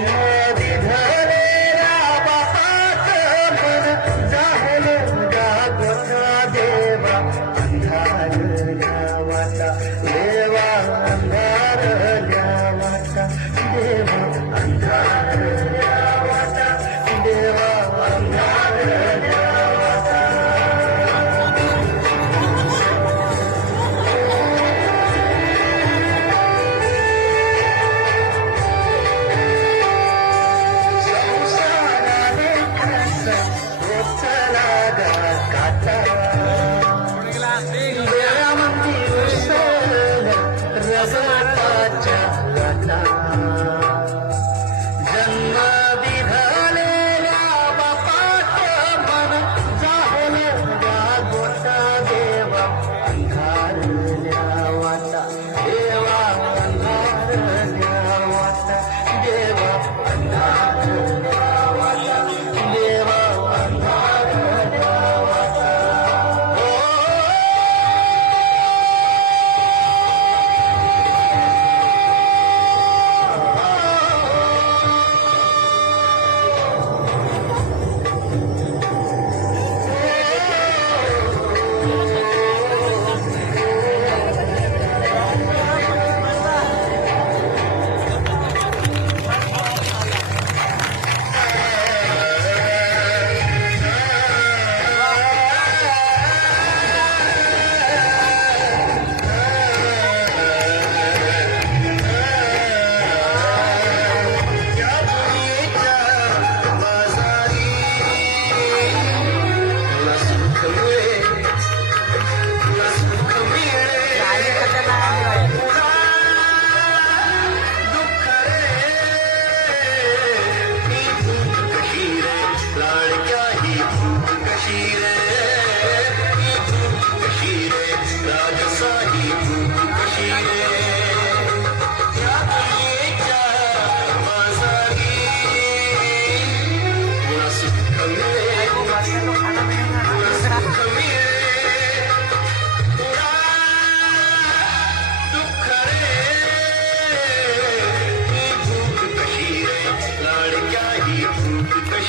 विधा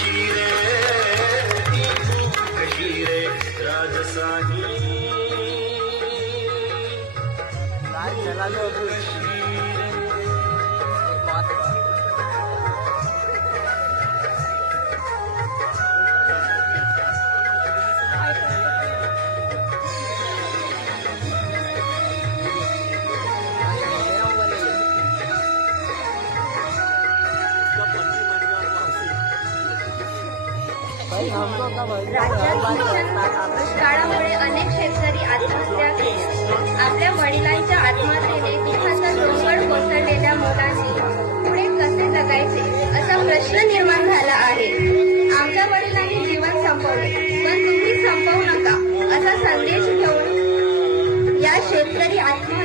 Thank you. दुष्काळामुळे अनेक शेतकरी आत्महत्या केल्या आपल्या वडिलांच्या आत्महत्येने दुःखाचा डोंगर कोसळलेल्या मुलांनी पुढे कसे जगायचे असा प्रश्न निर्माण झाला आहे. आमच्या वडिलांनी जीवन संपवले पण तुम्ही संपवू नका असा संदेश घेऊन या शेतकरी आत्महत्या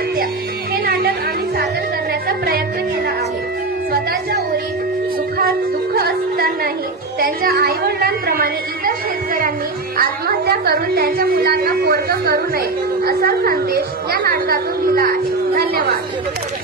त्यांच्या आई वडिलांप्रमाणे इतर शेतकऱ्यांनी आत्महत्या करून त्यांच्या मुलांना पोरग करू नये असा संदेश या नाटकातून दिला आहे. धन्यवाद.